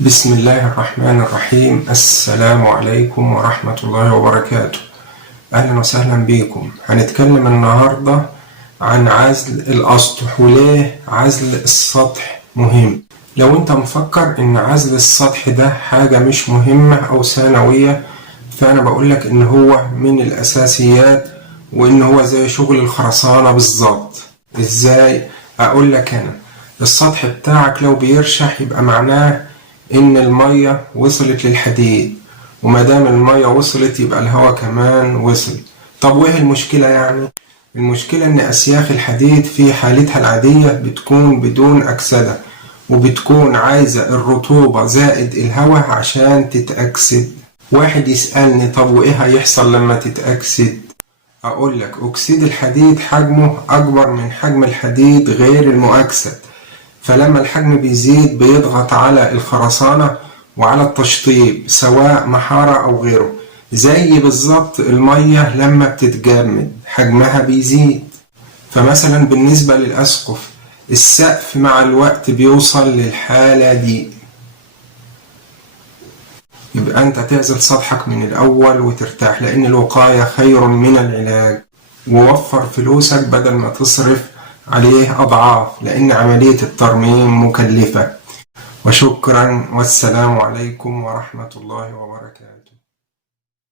بسم الله الرحمن الرحيم. السلام عليكم ورحمة الله وبركاته. أهلا وسهلا بكم. هنتكلم النهاردة عن عزل الأسطح وليه عزل السطح مهم. لو انت مفكر ان عزل السطح ده حاجة مش مهمة او ثانوية، فانا بقولك ان هو من الاساسيات، وان هو زي شغل الخرسانة بالظبط. ازاي؟ اقولك انا، السطح بتاعك لو بيرشح يبقى معناه ان المية وصلت للحديد، ومادام المية وصلت يبقى الهواء كمان وصل. طب وايه المشكلة يعني؟ المشكلة ان اسياخ الحديد في حالتها العادية بتكون بدون اكسدة، وبتكون عايزة الرطوبة زائد الهواء عشان تتأكسد. واحد يسألني طب وايه هيحصل لما تتأكسد؟ اقولك اكسيد الحديد حجمه اكبر من حجم الحديد غير المؤكسد، فلما الحجم بيزيد بيضغط على الخرسانة وعلى التشطيب سواء محارة أو غيره. زي بالظبط المية لما بتتجمد حجمها بيزيد. فمثلا بالنسبة للأسقف، السقف مع الوقت بيوصل للحالة دي. يبقى أنت تعزل سطحك من الأول وترتاح، لأن الوقاية خير من العلاج. ووفر فلوسك بدل ما تصرف عليه أضعاف، لأن عملية الترميم مكلفة. وشكرا، والسلام عليكم ورحمة الله وبركاته.